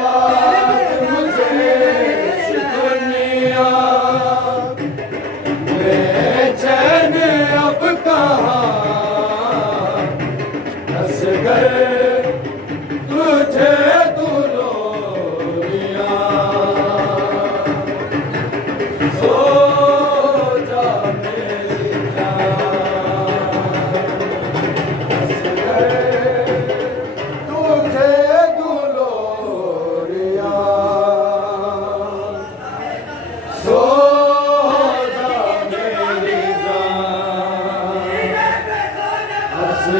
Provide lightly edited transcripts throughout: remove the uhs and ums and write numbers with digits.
बात मुझे इस दुनिया में चैन अब कहाँ असगर तुझे दुलोरिया सो जा मेरी जान असगर तुझे दुलोरिया सो जा मेरी जान असगर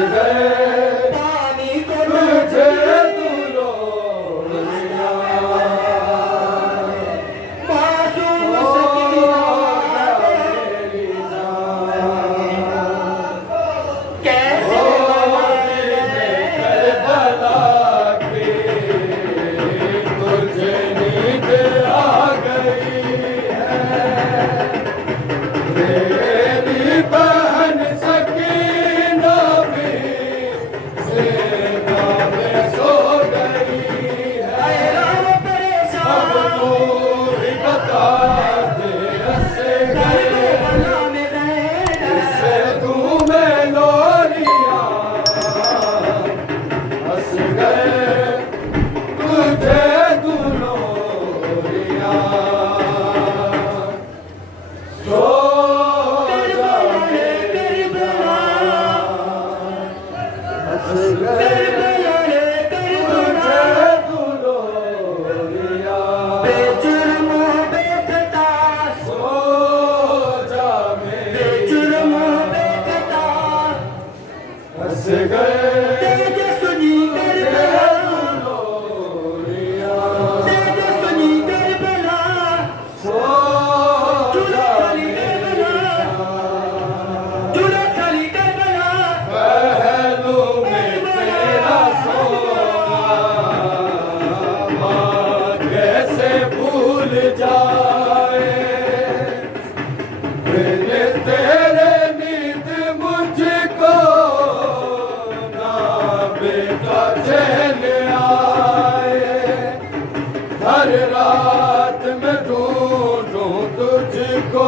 हर रात में ढूंढूं तुझको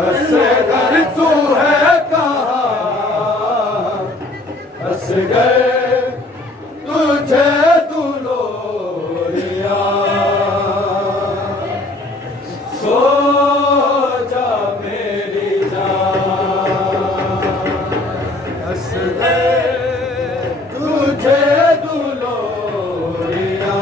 असगर तू है कहाँ असगर तुझे दुलोरिया सो जा मेरी जान असगर तुझे दुलोरिया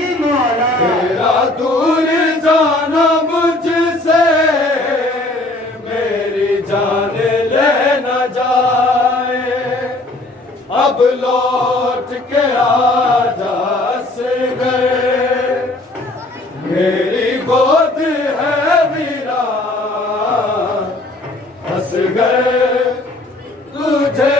तेरा दूर जाना मुझसे मेरी जान ले न जाए अब लौट के आजा असगर मेरी गोद है वीरान असगर तुझे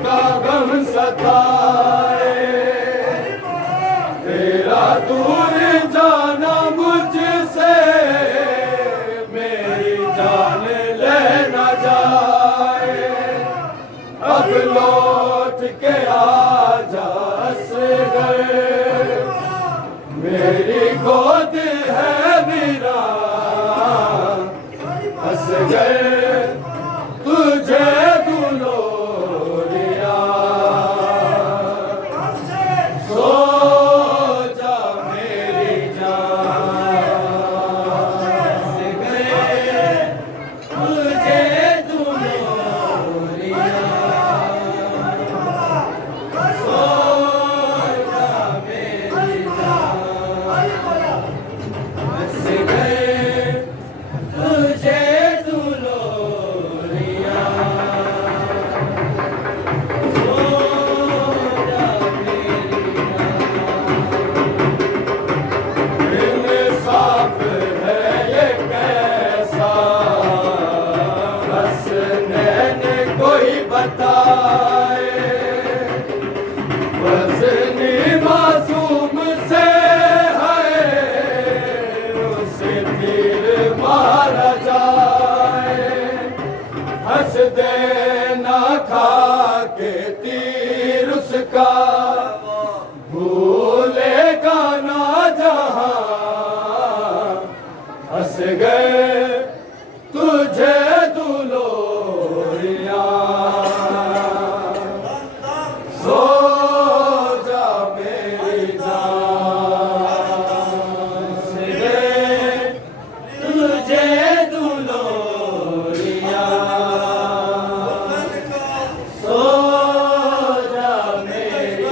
का गम सताए तेरा दूर जाना मुझसे मेरी जान ले न जाए अब लौट के के आजा असगर, मेरी गोद है वीरान असगर, तुझे दुलोरिया सो जा मेरी जान असगर, तुझे दुलोरिया सो जा मेरी जान असगर, तुझे दुलोरिया सो जा मेरी जान। इंसाफ है ये कैसा हंसने ने कोई बताए, वज़नी मासूम से है उसे तीर मारा जाए, हंस दे ना खा के तीर उसका, भूलेगा ना जहां हंस गए तुझे दुलोरिया सो जा मेरी जान हंस गए तुझे दुलोरिया सो जा मेरी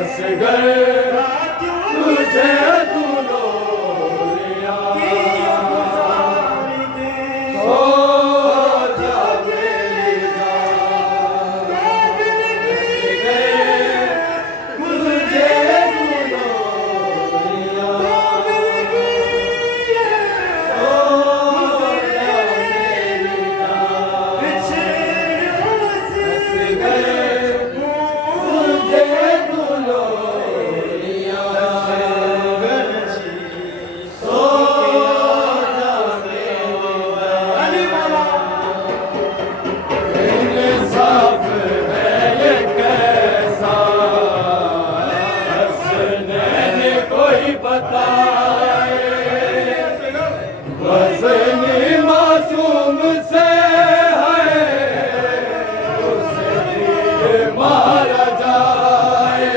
हंस गए तुझे दुलोरिया सो जा मेरी जान हंस गए तुझे दुलोरिया सो जा मेरी जान हंस गए तुझे दुलोरिया सो जा मेरी जान इंसाफ है ये कैसा हंसने कोई बताए वज़नी मासूम से है उसे तीर मारा जाए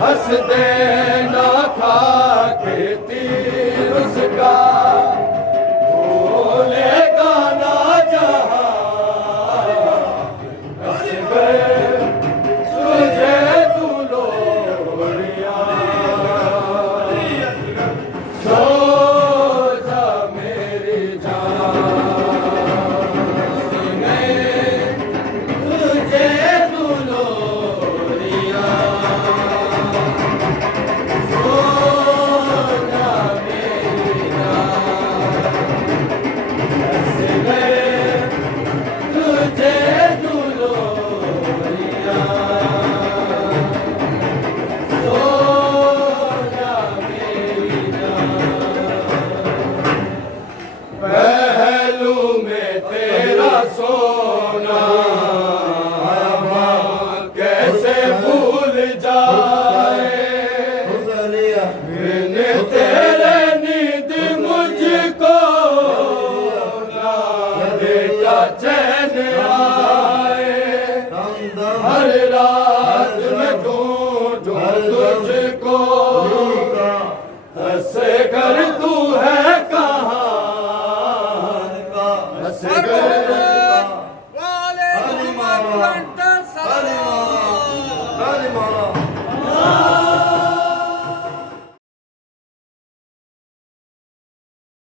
हंस देना खा के तीर उसका भूलेगा ना जहां हंस गए तुझे दुलोरिया सो जा मेरी जान हंस गए तुझे दुलोरिया सो जा मेरी जान हंस गए तुझे दुलोरिया सो जा मेरी जान पहलू में तेरा सोना कैसे भूल जाए बिन तेरे नींद मुझको ना बेटा चैन आए हर रात में ढूंढूं तुझको हंस कर तू